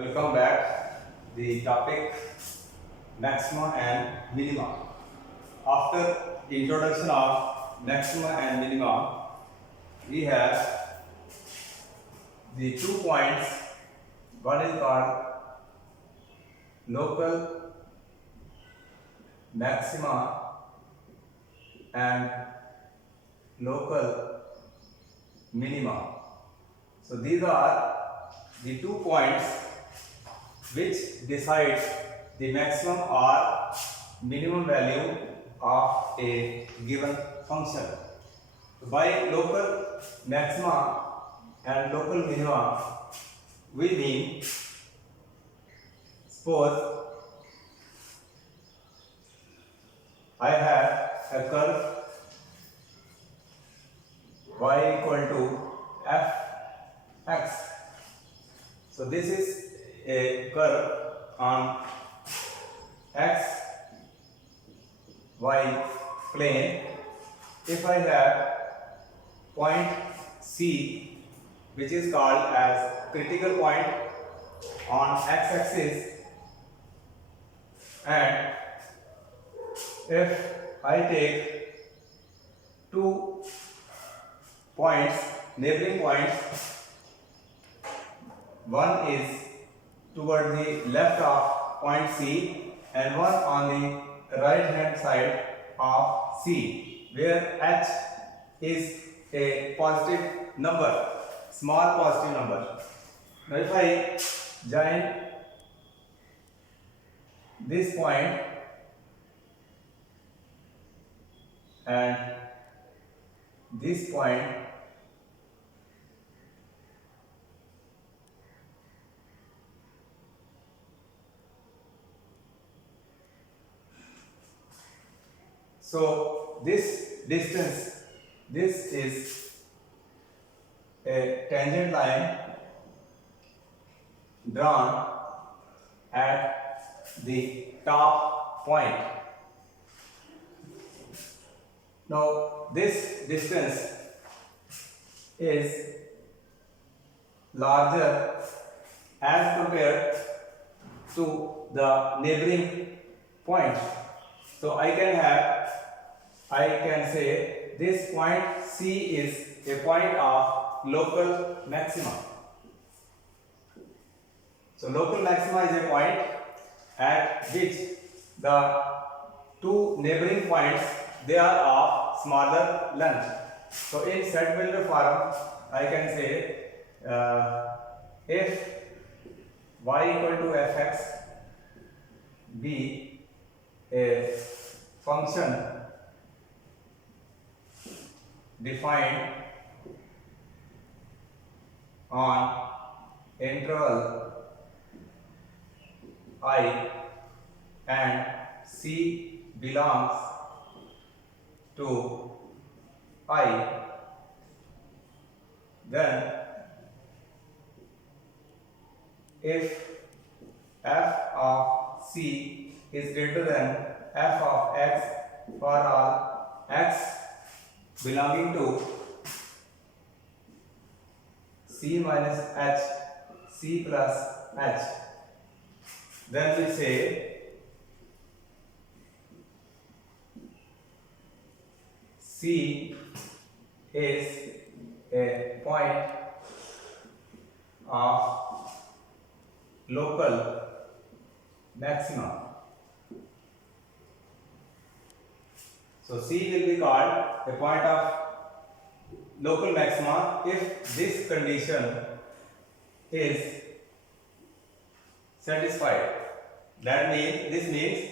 Welcome back. The topic maxima and minima. After introduction of maxima and minima, we have the 2 points. One is called local maxima and local minima. So these are the 2 points which decides the maximum or minimum value of a given function. By local maxima and local minima, we mean, suppose I have a curve y equal to f(x). So this is a curve on x y plane. If I have point C, which is called as critical point on x-axis, and if I take 2 points, neighboring points, one is toward the left of point C and one on the right hand side of C, where h is a positive number, small positive number. Now if I join this point and this point, so this distance, this is a tangent line drawn at the top point. Now this distance is larger as compared to the neighboring point. So I can say this point C is a point of local maxima. So local maxima is a point at which the 2 neighboring points, they are of smaller length. So in set-builder form, I can say if y equal to f(x) be a function defined on interval I and C belongs to I, then if f of C is greater than f of x for all x belonging to C minus h, C plus h, then we say C is a point of local maxima. So C will be called a point of local maxima if this condition is satisfied. This means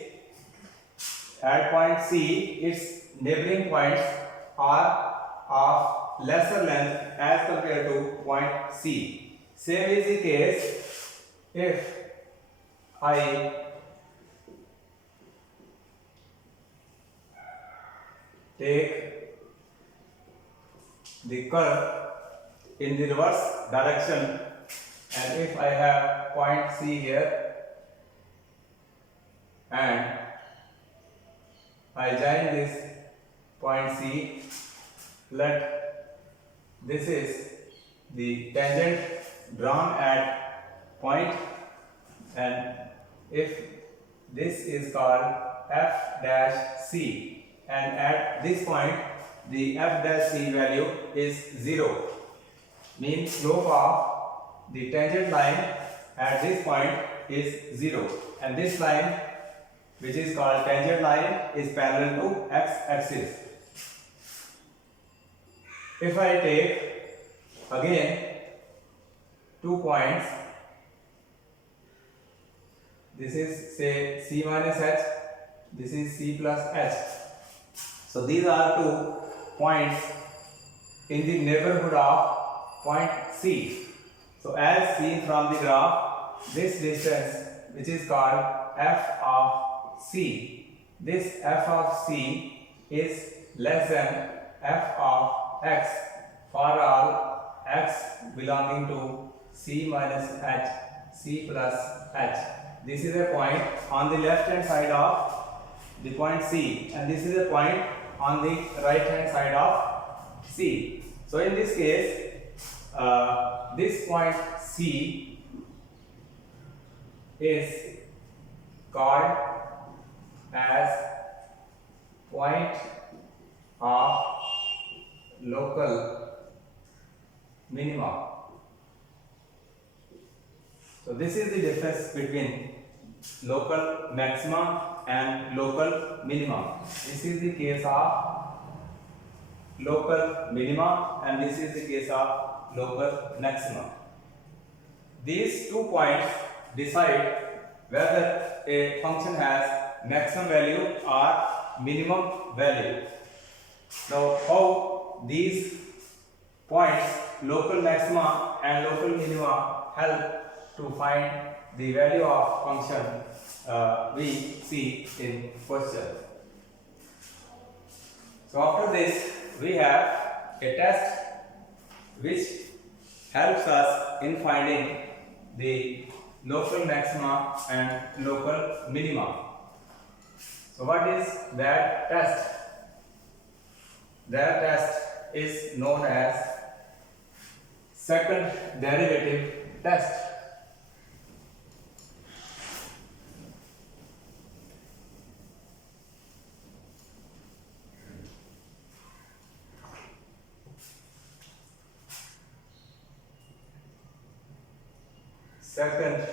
at point C, its neighboring points are of lesser length as compared to point C. Same is the case if I take the curve in the reverse direction, and if I have point C here and I join this point C, let this is the tangent drawn at point and if this is called f dash c, and at this point the f dash c value is 0, means slope of the tangent line at this point is 0, and this line, which is called tangent line, is parallel to x axis. If I take again 2 points, this is say c minus h, this is c plus h. So these are 2 points in the neighborhood of point C. So as seen from the graph, this distance, which is called f of c, this f of c is less than f of x for all x belonging to c minus h, c plus h. This is a point on the left hand side of the point C, and this is a point on the right hand side of C. So in this case, this point C is called as point of local minima. So this is the difference between local maxima and local minima. This is the case of local minima, and this is the case of local maxima. These 2 points decide whether a function has maximum value or minimum value. Now, how these points, local maxima and local minima, help to find the value of function, we see in question. So after this, we have a test which helps us in finding the local maxima and local minima. So what is that test? That test is known as second derivative test. Second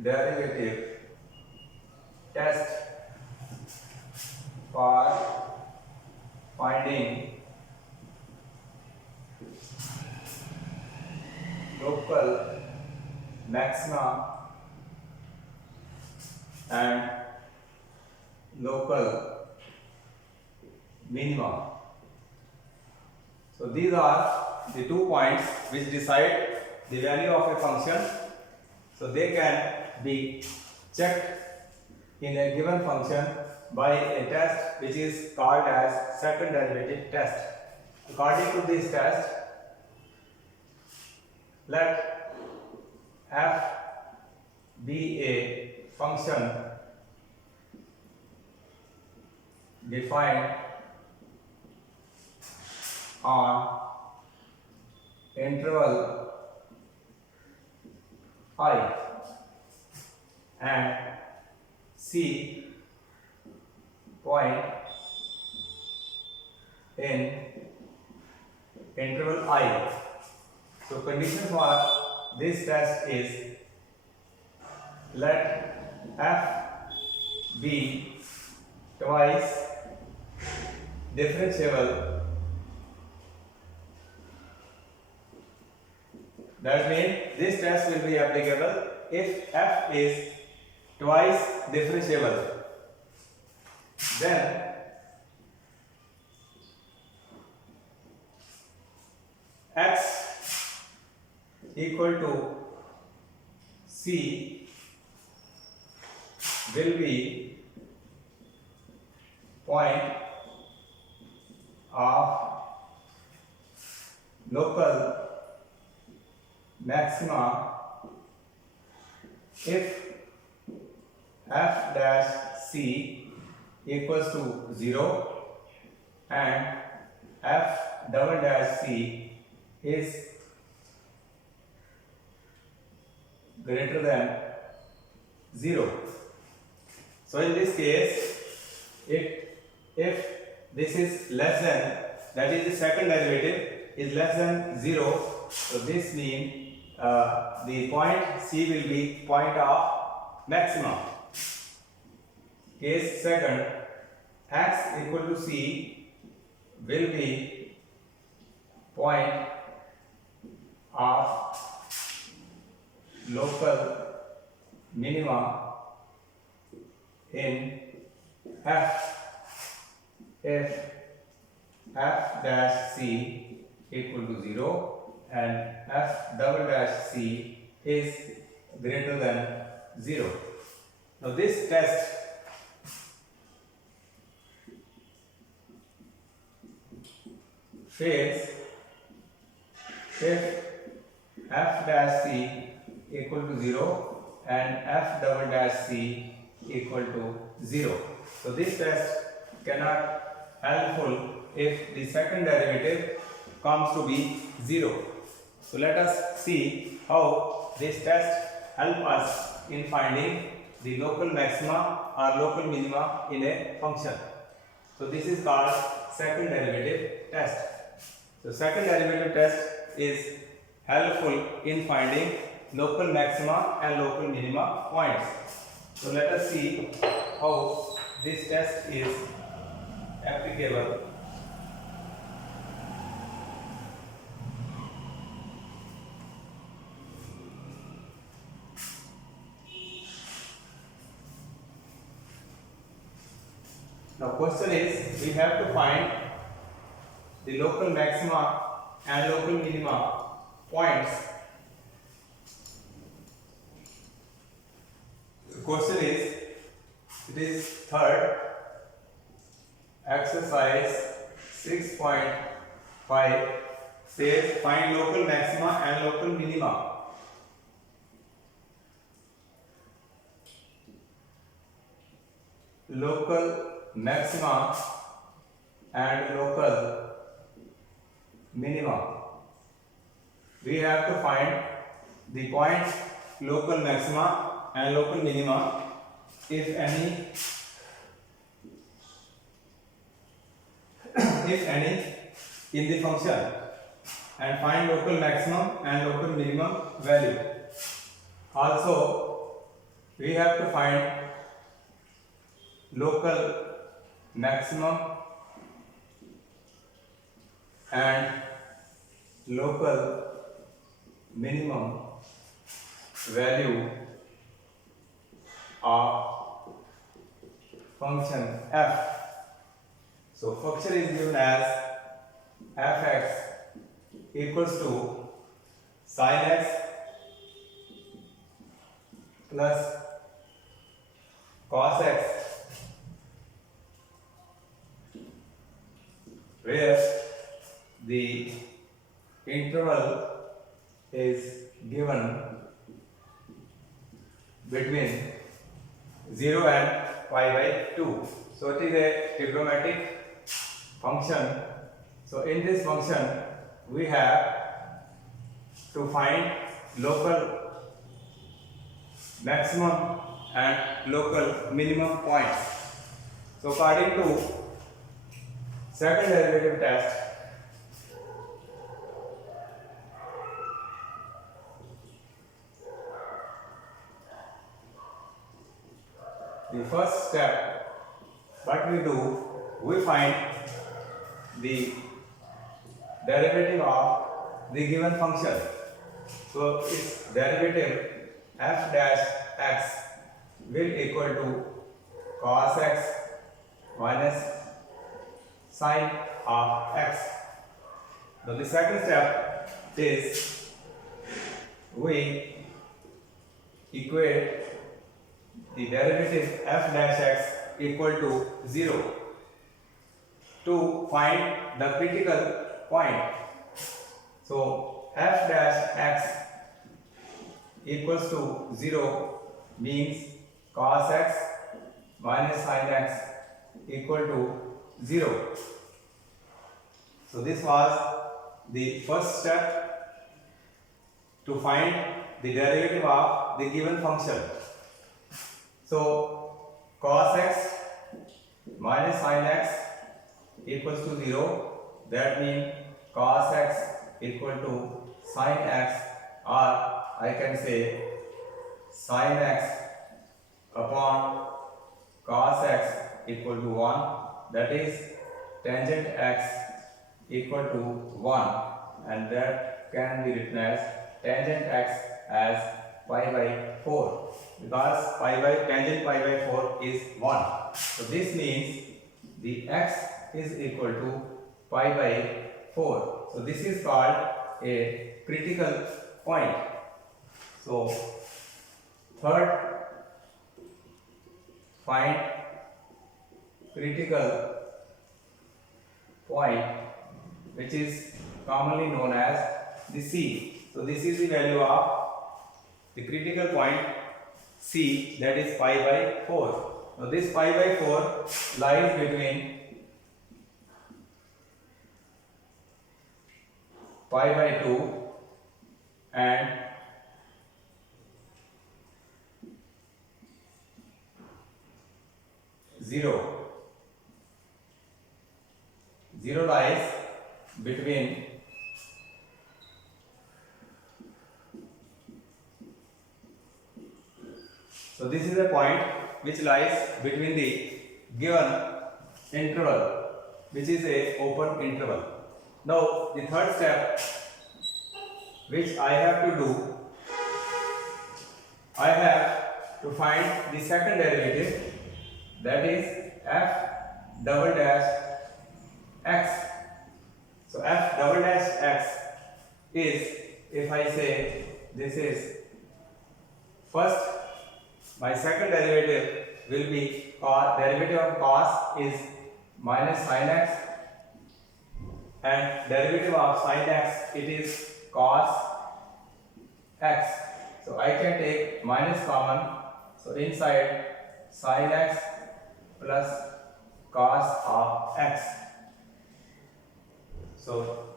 derivative test for finding local maxima and local minima. So these are the 2 points which decide the value of a function. So they can be checked in a given function by a test which is called as second derivative test. According to this test, let f be a function defined on interval I and C point in interval I. So condition for this test is let f be twice differentiable. That means this test will be applicable if f is twice differentiable. Then x equal to c will be point of local maxima if f dash c equals to 0 and f double dash c is greater than 0. So in this case, if this is less than, that is the second derivative is less than 0, so this means the point C will be point of maximum. Case second, x equal to C will be point of local minima in F if f dash C equal to 0 and f double dash C is greater than 0. Now this test fails if f dash C equal to 0 and f double dash C equal to 0. So this test cannot helpful if the second derivative comes to be 0. So let us see how this test help us in finding the local maxima or local minima in a function. So this is called second derivative test. So second derivative test is helpful in finding local maxima and local minima points. So let us see how this test is applicable. Now question is, we have to find the local maxima and local minima points. The question is, it is third exercise 6.5 says find local maxima and local minima. Local maxima and local minima. We have to find the points local maxima and local minima, if any, in the function, and find local maximum and local minimum value. Also, we have to find local maximum and local minimum value of function f. So function is given as fx equals to sin x plus cos x, where the interval is given between 0 and pi by 2. So it is a trigonometric function. So in this function we have to find local maximum and local minimum points. So according to second derivative test, the first step, what we do, we find the derivative of the given function. So its derivative f dash x will equal to cos x minus sin of x. Now the second step is we equate the derivative f dash x equal to 0 to find the critical point. So f dash x equals to 0 means cos x minus sin x equal to 0. So this was the first step to find the derivative of the given function. So cos x minus sin x equals to 0. That means cos x equal to sin x, or I can say sin x upon cos x equal to 1. That is tangent x equal to 1, and that can be written as tangent x as pi by 4, because tangent pi by 4 is 1. So this means the x is equal to pi by 4. So this is called a critical point. So third, find critical point, which is commonly known as the C. So this is the value of the critical point C, that is pi by 4. Now this pi by 4 lies between pi by 2 and zero. 0 lies between so this is a point which lies between the given interval, which is a open interval. Now the third step which I have to do, I have to find the second derivative, that is f double dash x. So f double dash x is, if I say this is first, my second derivative will be derivative of cos is minus sin x, and derivative of sin x, it is cos x. So I can take minus common, so inside sin x plus cos of x. So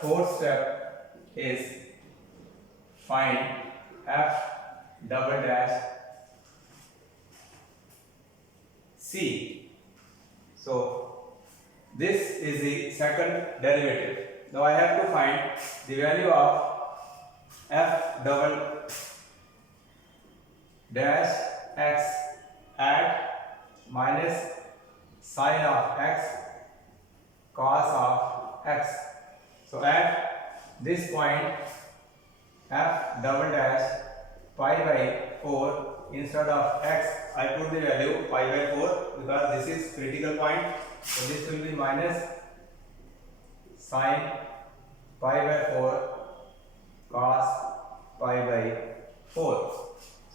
fourth step is find f double dash c. So this is the second derivative. Now I have to find the value of f double dash x at minus sin of x cos of x. So at this point f double dash pi by 4, instead of x I put the value pi by 4 because this is critical point. So this will be minus sin pi by 4 cos pi by 4.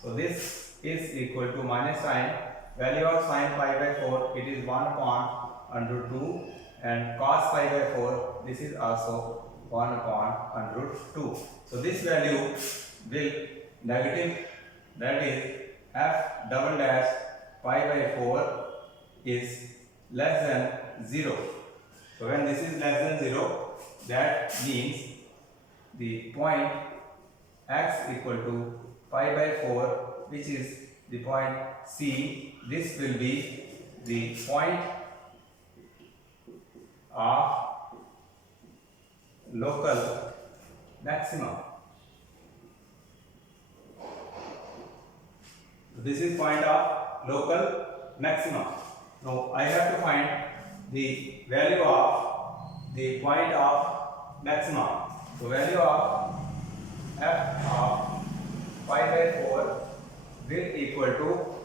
So this is equal to minus sin, value of sin pi by 4, it is 1 upon under root 2, and cos pi by 4, this is also 1 upon under root 2. So this value will negative, that is f double dash pi by 4 is less than 0. So when this is less than 0, that means the point x equal to pi by 4, which is the point C, this will be the point of local maximum. This is point of local maximum. Now I have to find the value of the point of maximum. So value of f of pi by 4 will equal to,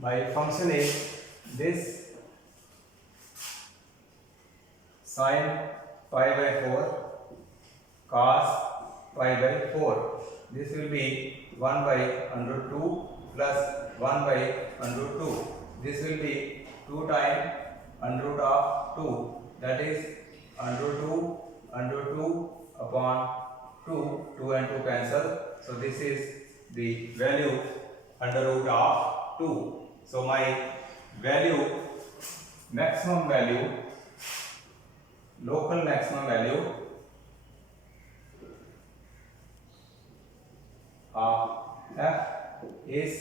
my function is this sin pi by 4 cos pi by 4. This will be 1 by under root 2 plus 1 by under root 2. This will be 2 times under root of 2, that is under root 2 upon 2, 2 and 2 cancel. So this is the value under root of 2. So my value, maximum value, local maximum value of f is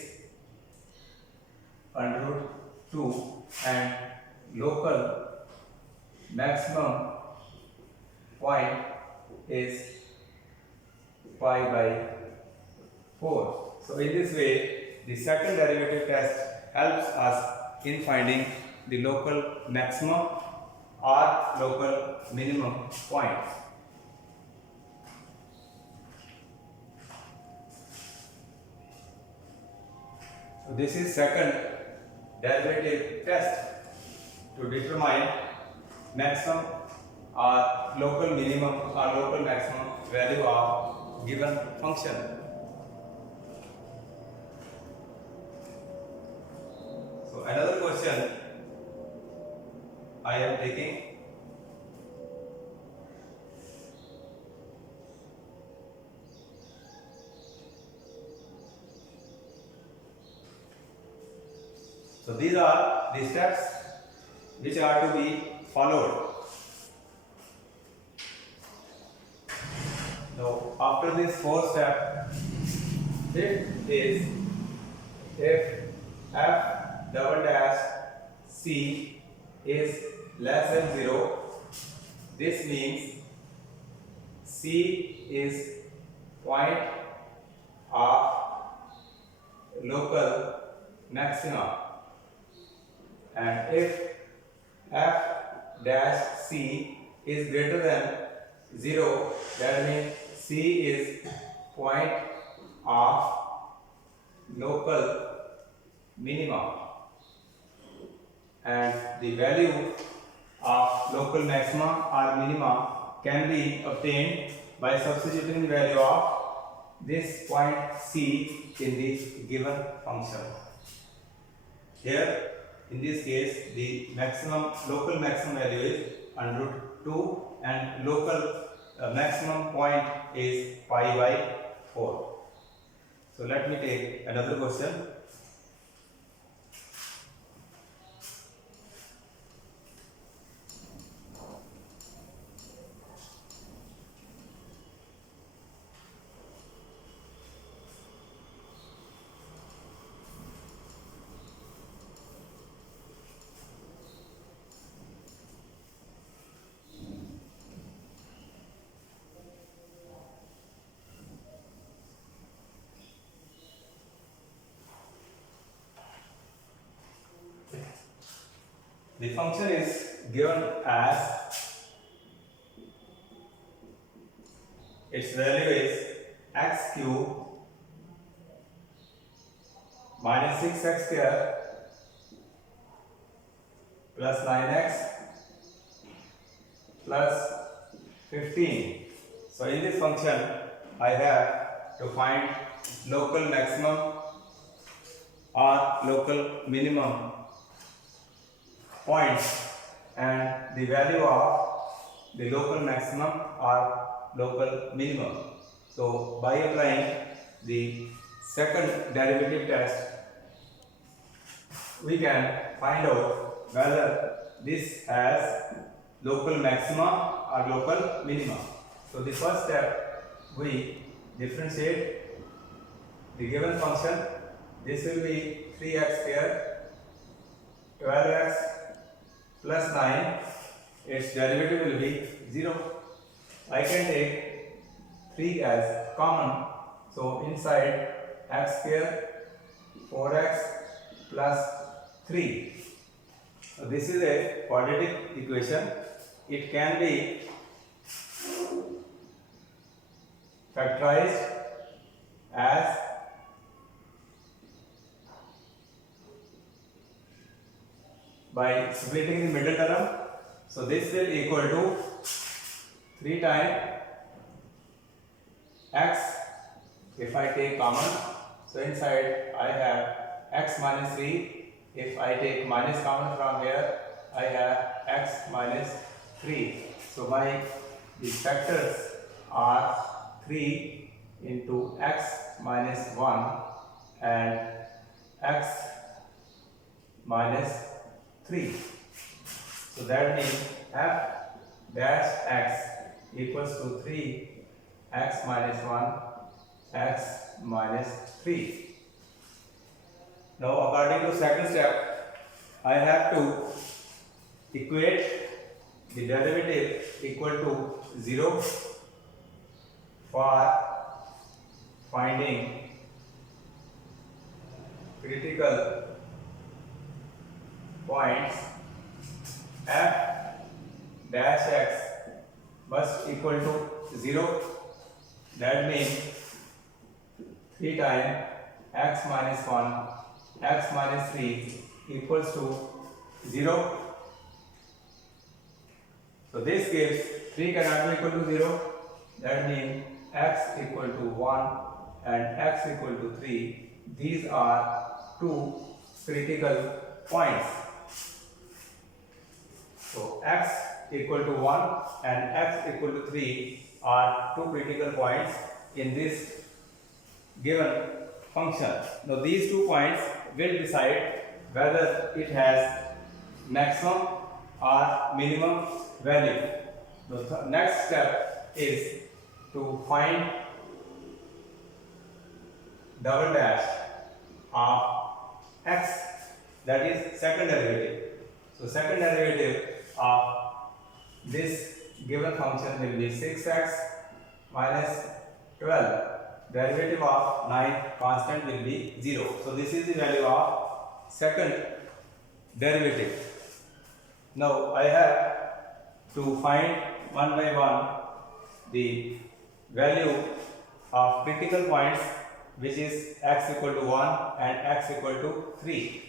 under root 2 and local maximum point is pi by 4. So in this way, the second derivative test helps us in finding the local maximum or local minimum point. So this is second derivative test to determine maximum or local minimum or local maximum value of given function. So another question I am taking. So these are the steps which are to be followed. Now after this fourth step, fifth is if f double dash c is less than 0, this means c is point of local maxima, and if f dash c is greater than 0, that means c is point of local minima, and the value of local maxima or minima can be obtained by substituting the value of this point c in the given function. Here in this case, the local maximum value is under root 2 and local maximum point is pi by 4. So let me take another question. The function is given as its value is x cube minus 6x square plus 9x plus 15. So in this function I have to find local maximum or local minimum points and the value of the local maximum or local minimum. So by applying the second derivative test, we can find out whether this has local maxima or local minima. So the first step, we differentiate the given function. This will be 3x square, 12x plus 9, its derivative will be 0. I can take 3 as common, so inside x square 4x plus 3. So this is a quadratic equation. It can be factorized as by splitting the middle term. So this will equal to 3 times x if I take common. So inside I have x minus 3. If I take minus common from here, I have x minus 3. So my the factors are 3 into x minus 1 and x minus 3. So that means f dash x equals to 3 x minus 1. x minus 3. Now according to second step, I have to equate the derivative equal to 0 for finding critical points. F dash x must equal to 0. That means 3 times x minus 1, x minus 3 equals to 0. So this gives 3 cannot be equal to 0. That means x equal to 1 and x equal to 3. These are two critical points. So x equal to 1 and x equal to 3 are two critical points in this given function. Now these 2 points will decide whether it has maximum or minimum value. The next step is to find double dash of x, that is second derivative. So second derivative of this given function will be 6x minus 12. Derivative of 9 constant will be 0. So this is the value of second derivative. Now I have to find one by one the value of critical points, which is x equal to 1 and x equal to 3.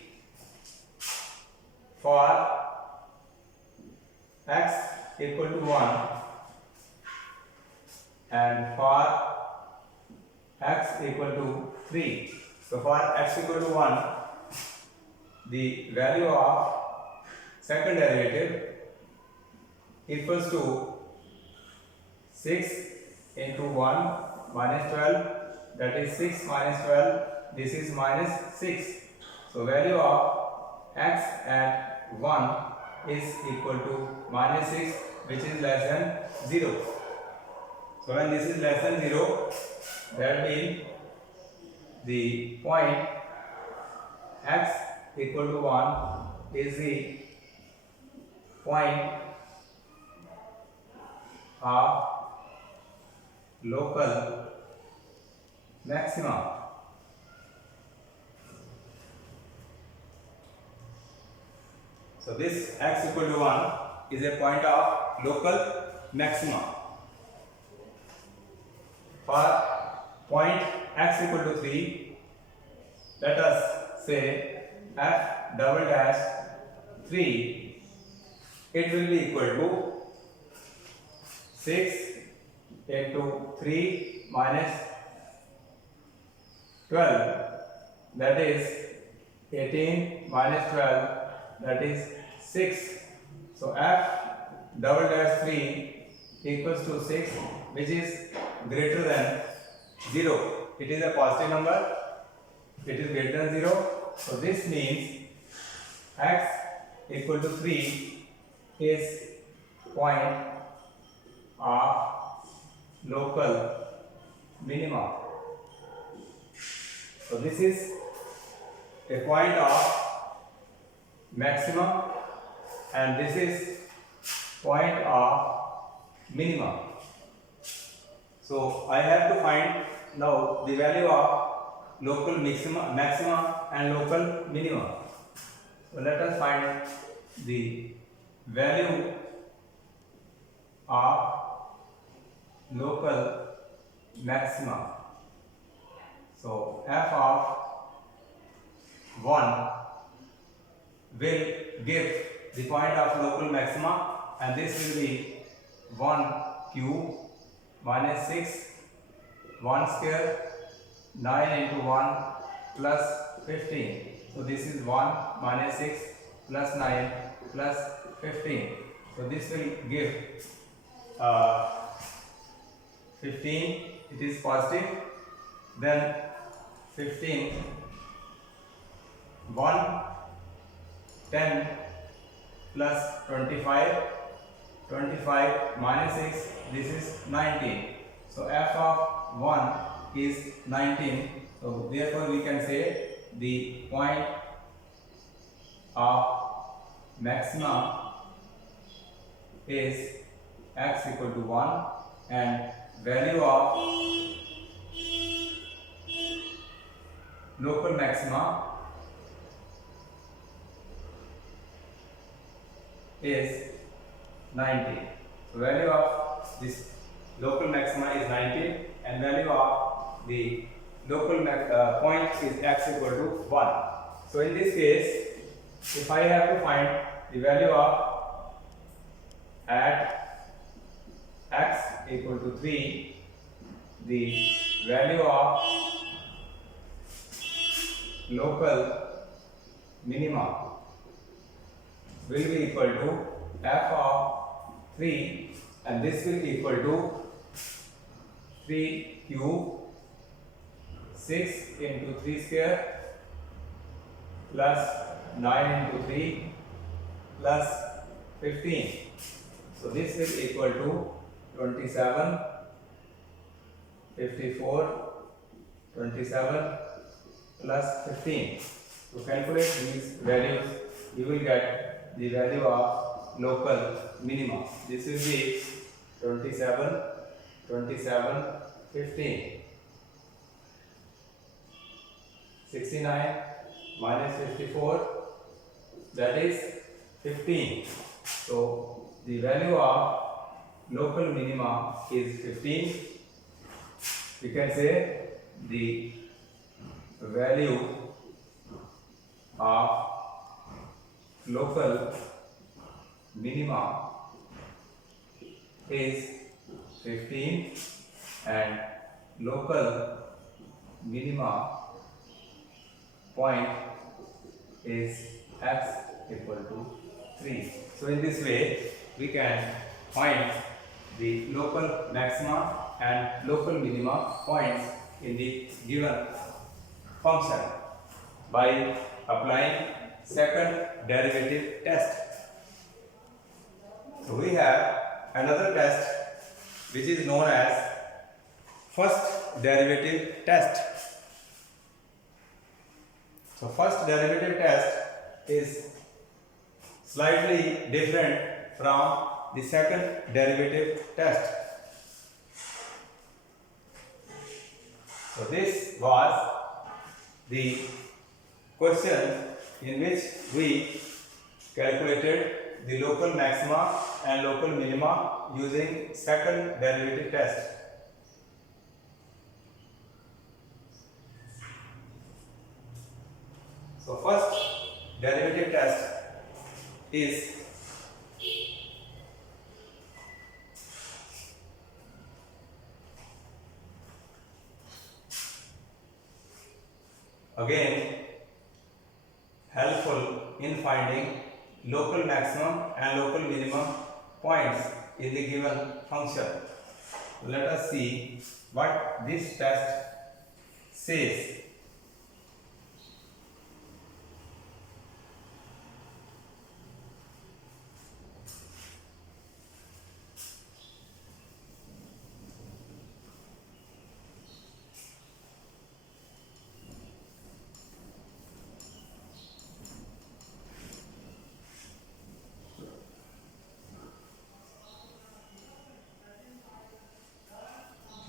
For x equal to 1 and for x equal to 3. So for x equal to 1, the value of second derivative equals to 6 into 1 minus 12, that is 6 minus 12, this is minus 6. So value of x at 1 is equal to minus 6, which is less than 0. So when this is less than 0, that means the point x equal to 1 is the point of local maximum. So this x equal to 1 is a point of local maximum. For point x equal to 3, let us say f double dash 3, it will be equal to 6 into 3 minus 12, that is 18 minus 12, that is 6. So f double dash 3 equals to 6, which is greater than 0. It is a positive number, it is greater than 0. So this means x equal to 3 is point of local minimum. So this is a point of maximum and this is point of minimum. So I have to find now the value of local maximum and local minimum. So let us find the value of local maximum. So f of 1 will give the point of local maxima, and this will be 1 cube minus 6, 1 square, 9 into 1 plus 15. So this is 1 minus 6 plus 9 plus 15. So this will give 15, it is positive, then 15, 1, 10 plus 25, 25 minus 6, this is 19. So f of 1 is 19. So therefore we can say the point of maxima is x equal to 1 and value of local maxima is 90. So value of this local maxima is 90 and value of the local point is x equal to 1. So in this case, if I have to find the value of at x equal to 3, the value of local minima will be equal to f of 3 and this will be equal to 3 cube 6 into 3 square plus 9 into 3 plus 15. So this will equal to 27, 54, 27 plus 15. To calculate these values, you will get the value of local minimum. This will be 27, 27, 15. 69 minus 54, that is 15. So the value of local minima is 15. We can say the value of local minima is 15 and local minima point is x equal to 3. So in this way we can find the local maxima and local minima points in the given function by applying second derivative test. So we have another test which is known as first derivative test. So first derivative test is slightly different from the second derivative test. So this was the question in which we calculated the local maxima and local minima using second derivative test. So first derivative test is again helpful in finding local maximum and local minimum points in the given function. Let us see what this test says.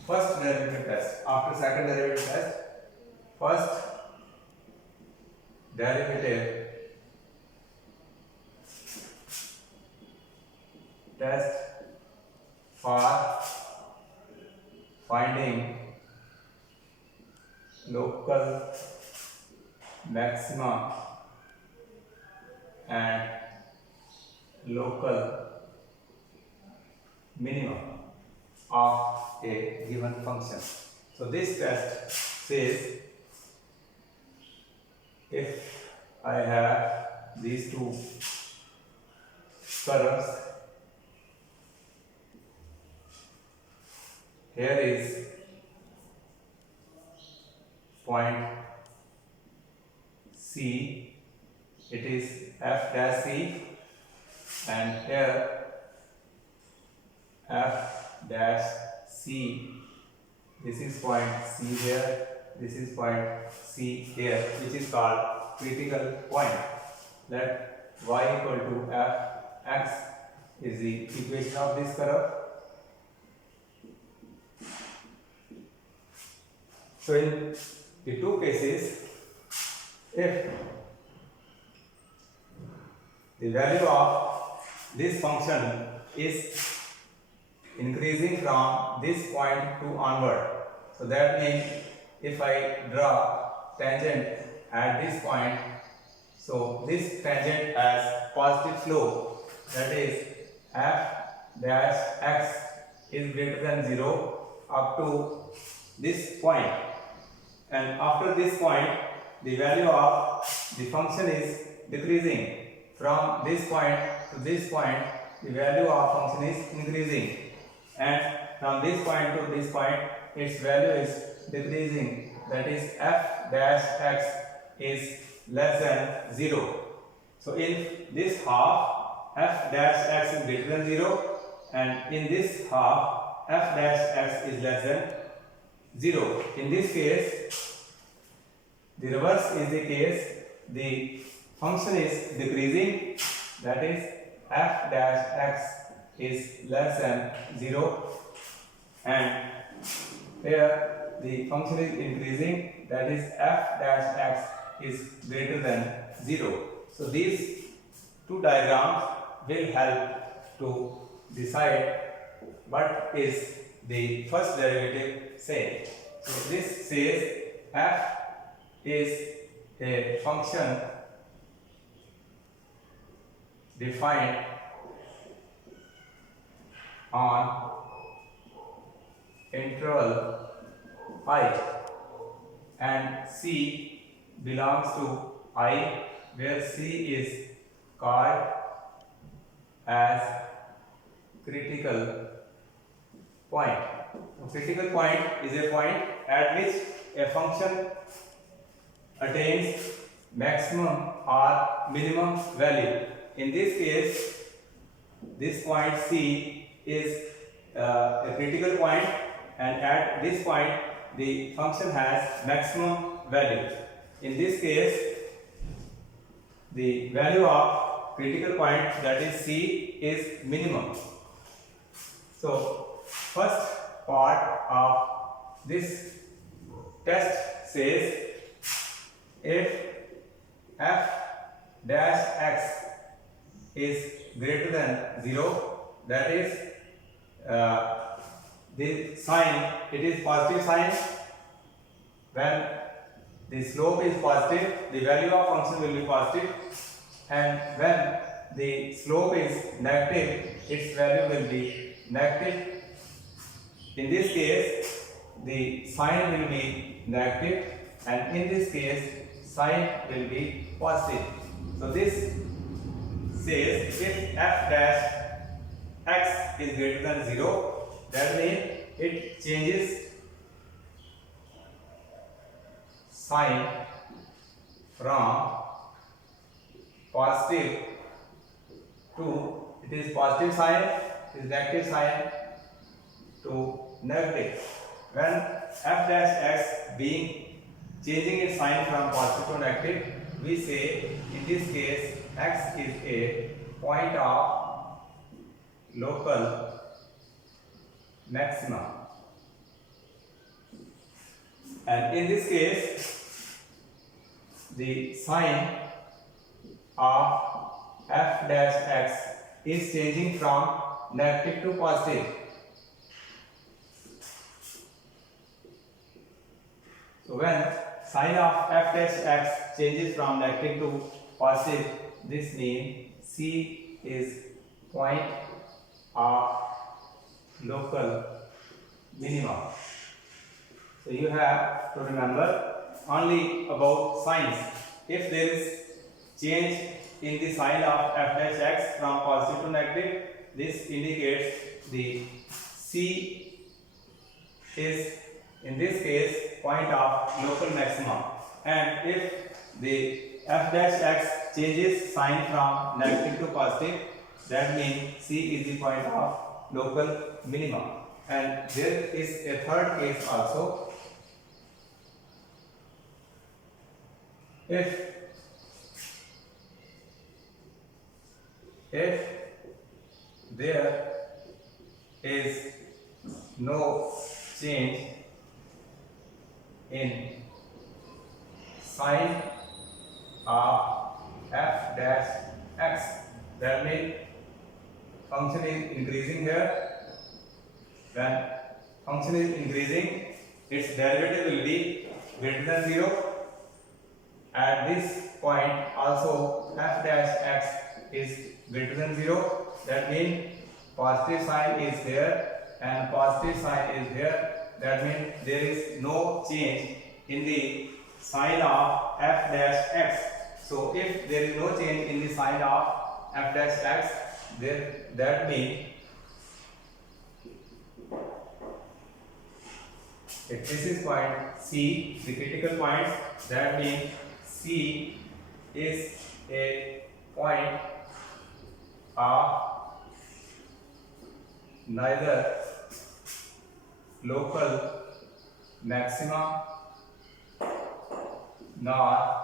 First derivative test. After second derivative test, first derivative test for finding local maxima and local minimum of a given function. So this test says if I have these two curves, here is point C, it is f dash C, and here f dash C this is point C here, this is point C here, which is called critical point. Let y equal to f(x) is the equation of this curve. So in the two cases, if the value of this function is increasing from this point to onward, so that means if I draw tangent at this point, so this tangent has positive slope, that is f dash x is greater than 0 up to this point, and after this point the value of the function is decreasing. From this point to this point the value of function is increasing, and from this point to this point its value is decreasing, that is f dash x is less than 0. So in this half f dash x is greater than 0, and in this half f dash x is less than 0. In this case, the reverse is the case. The function is decreasing, that is f dash x is less than 0, and here the function is increasing, that is f dash x is greater than 0. So these two diagrams will help to decide what is the first derivative saying. So this says f is a function defined on interval I, and C belongs to I, where C is called as critical point. A critical point is a point at which a function attains maximum or minimum value. In this case, this point C is a critical point, and at this point the function has maximum value. In this case, the value of critical point, that is C, is minimum. So first part of this test says if f dash x is greater than 0, that is the sign, it is positive sign. When the slope is positive, the value of function will be positive, and when the slope is negative, its value will be negative. In this case, the sign will be negative, and in this case, sign will be positive. So this says if f dash x is greater than 0, that means it changes sign from positive to, it is positive sign, it is negative sign to negative. When f dash x being changing its sign from positive to negative, we say in this case x is a point of local maximum, and in this case the sign of f dash x is changing from negative to positive. So when sign of f dash x changes from negative to positive, this means C is point of local minimum. So you have to remember only about signs. If there is change in the sign of f dash x from positive to negative, this indicates the C is in this case point of local maximum, and if the f dash x changes sign from negative to positive, that means C is the point of local minimum. And there is a third case also. If there is no change in sign of f dash x, that means function is increasing here. When function is increasing, its derivative will be greater than 0. At this point also f dash x is greater than 0. That means positive sign is here and positive sign is here. That means there is no change in the sign of f dash x. So if there is no change in the sign of f dash x, then that means if this is point C, the critical point, that means C is a point of neither local maxima nor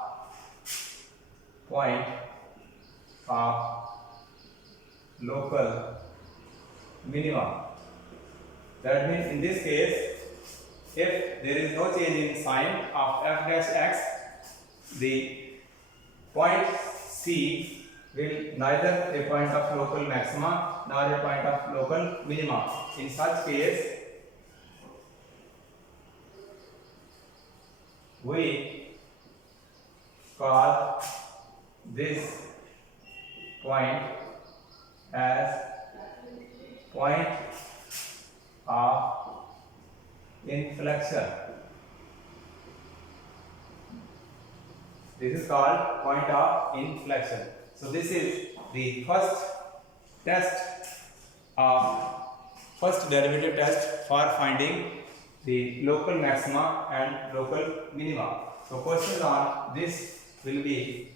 point of local minima. That means in this case, if there is no change in sign of f dash x, the point C will neither a point of local maxima nor a point of local minima. In such case, we call this point as point of inflection. This is called point of inflection. So this is the first derivative test for finding the local maxima and local minima. So questions on this will be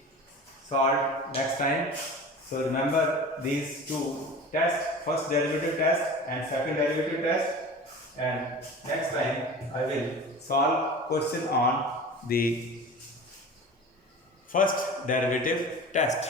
solved next time. So remember these two tests, first derivative test and second derivative test, and next time I will solve question on the first derivative test.